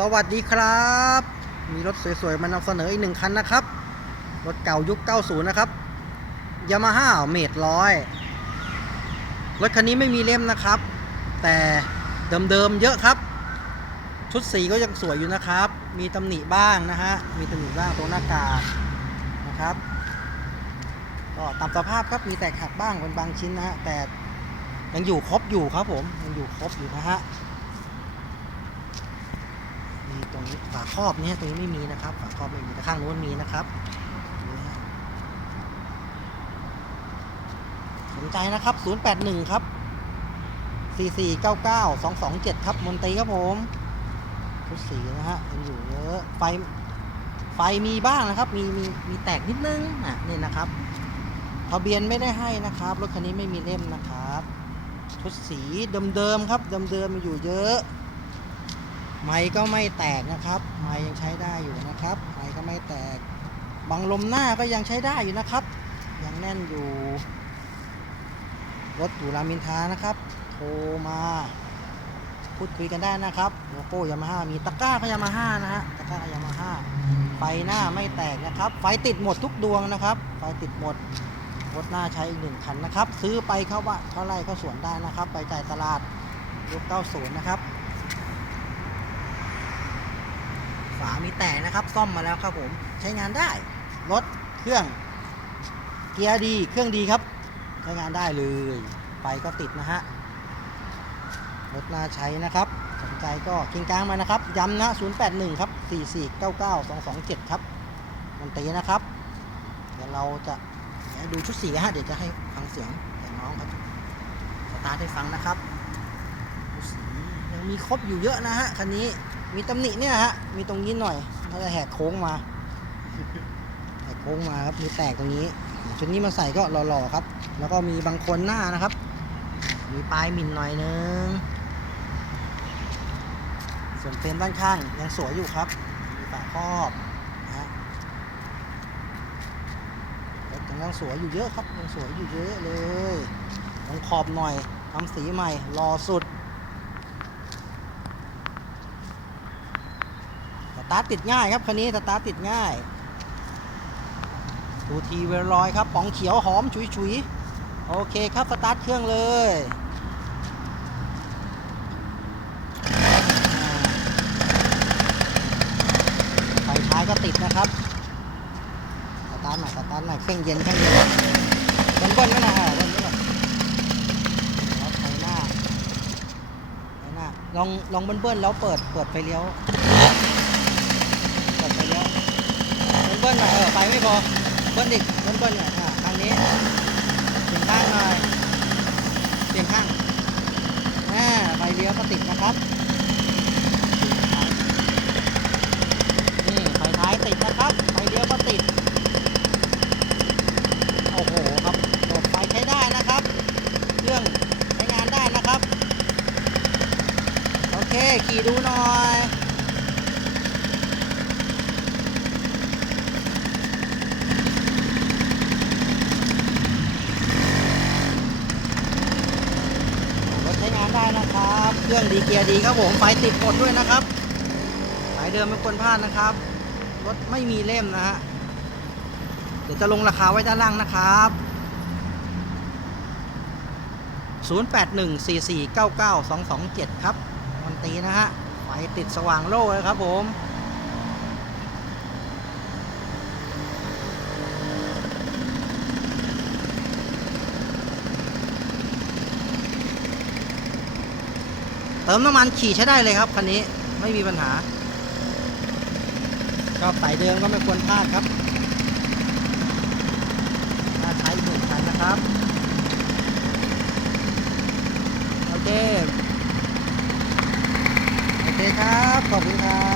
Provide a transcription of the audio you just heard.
สวัสดีครับ มีรถสวยๆ มานำเสนออีกหนึ่งคันนะครับ รถเก่ายุค 90 นะครับยามาฮ่าเมดร้อยรถคันนี้ไม่มีเล่มนะครับ แต่เดิมๆเยอะครับ ชุดสีก็ยังสวยอยู่นะครับ มีตำหนิบ้างนะฮะ มีตำหนิบ้างตรงหน้ากากนะครับก็ตามสภาพครับมีแตกหักบ้างเป็นบางชิ้นนะฮะแต่ยังอยู่ครบอยู่ครับผมยังอยู่ครบอยู่นะฮะ รงนี้ฝาครอบเนี่ยตรงนี้ไม่มีนะครับ ฝาครอบไม่มีแต่ข้างนู้นมีนะครับสนใจนะครับ 081 ครับ 4499 227 ครับมนตรีครับผมชุดสีนะฮะยังอยู่เยอะไฟไฟมีบ้างนะครับ มีมีมีแตกนิดนึงอะนี่นะครับทะเบียนไม่ได้ให้นะครับรถคันนี้ไม่มีเล่มนะครับชุดสีเดิมๆครับเดิมๆมีอยู่เยอะ ไม้ก็ไม่แตกนะครับ ไม้ยังใช้ได้อยู่นะครับ ไม้ก็ไม่แตก บังลมหน้าก็ยังใช้ได้อยู่นะครับ ยังแน่นอยู่ รถอยู่รามินทานะครับ โทรมา พูดคุยกันได้นะครับ โลโก้ยามาฮ่า มีตะกร้าก็ยามาฮ่านะฮะ ตะกร้ายามาฮ่า ไฟหน้าไม่แตกนะครับ ไฟติดหมดทุกดวงนะครับ ไฟติดหมดรถหน้าใช้อีกหนึ่งคันนะครับ ซื้อไปเข้าว่าเข้าไร่เข้าสวนได้นะครับ ไปจ่ายตลาดยุค90 นะครับ ฝามีแตกนะครับ ซ่อมมาแล้วครับผมใช้งานได้ รถเครื่อง เกียร์ดีเครื่องดีครับ ใช้งานได้เลยไฟก็ติดนะฮะรถน่าใช้นะครับสนใจก็กิงกลางมานะครับ ย้ำนะ 081 ครับ 4499 227 ครับมันตีนะครับ เดี๋ยวเราจะดูชุดสีฮะเดี๋ยวจะให้ฟังเสียงจากน้องครับสตาร์ทให้ฟังนะครับ ยังมีครบอยู่เยอะนะฮะคันนี้ มีตำหนิเนี่ยฮะ มีตรงนี้หน่อยน่าจะแหกโค้งมา แหกโค้งมาครับ มีแตกตรงนี้ ชุดนี้มาใส่ก็หล่อๆครับ แล้วก็มีบางคนหน้านะครับ มีปลายมินหน่อยนึง ส่วนเฟรมด้านข้างยังสวยอยู่ครับ มีฝาครอบนะฮะรถยังสวยอยู่เยอะครับ ยังสวยอยู่เยอะเลยตรงขอบหน่อยทำสีใหม่ รอสุด ตาร์ทติดง่ายครับคันนี้สตาร์ทติดง่ายดูทีเวลลอยครับป๋องเขียวหอมฉุยฉุยๆโอเคครับสตาร์ทเครื่องเลยไฟท้ายก็ติดนะครับสตาร์ทหน่อยสตาร์ทหน่อยเครื่องเย็นเครื่องเย็นเบิ้ลเบิ้ลไว้หน่อยอะเบิ้ลไว้หน่อยแล้วไฟหน้าไฟหน้าลองลองเบิ้ลเบิ้ลแล้วเปิดเปิดไฟเลี้ยว กดไปเยอะเบิ้ลหน่อยเออไฟไม่พอเบิ้ลดิเบิ้ลเบิ้ลหน่อยอะทางนี้เปลี่ยนข้างหน่อยเปลี่ยนข้างอ่าไฟเลี้ยวก็ติดนะครับนี่ไฟท้ายติดนะครับไฟเลี้ยวก็ติดโอ้โหครับหลดไฟใช้ได้นะครับเครื่องใช้งานได้นะครับโอเคขี่ดูหน่อย รถใช้งาน ได้นะครับ เครื่องดีเกียร์ดีครับผมไฟติดหมดด้วยนะครับสายเดิมไม่ควรพลาดนะครับ รถไม่มีเล่มนะฮะ เดี๋ยวจะลงราคาไว้ด้านล่างนะครับ 0814499227 ครับมันตีนะฮะ ไฟติดสว่างโล่เลยครับผม เติมน้ำมันขี่ใช้ได้เลยครับคันนี้ไม่มีปัญหา ก็สายเดิมก็ไม่ควรพลาดครับถ้าใช้หนึ่งคันนะครับ โอเค โอเคครับ ขอบคุณครับ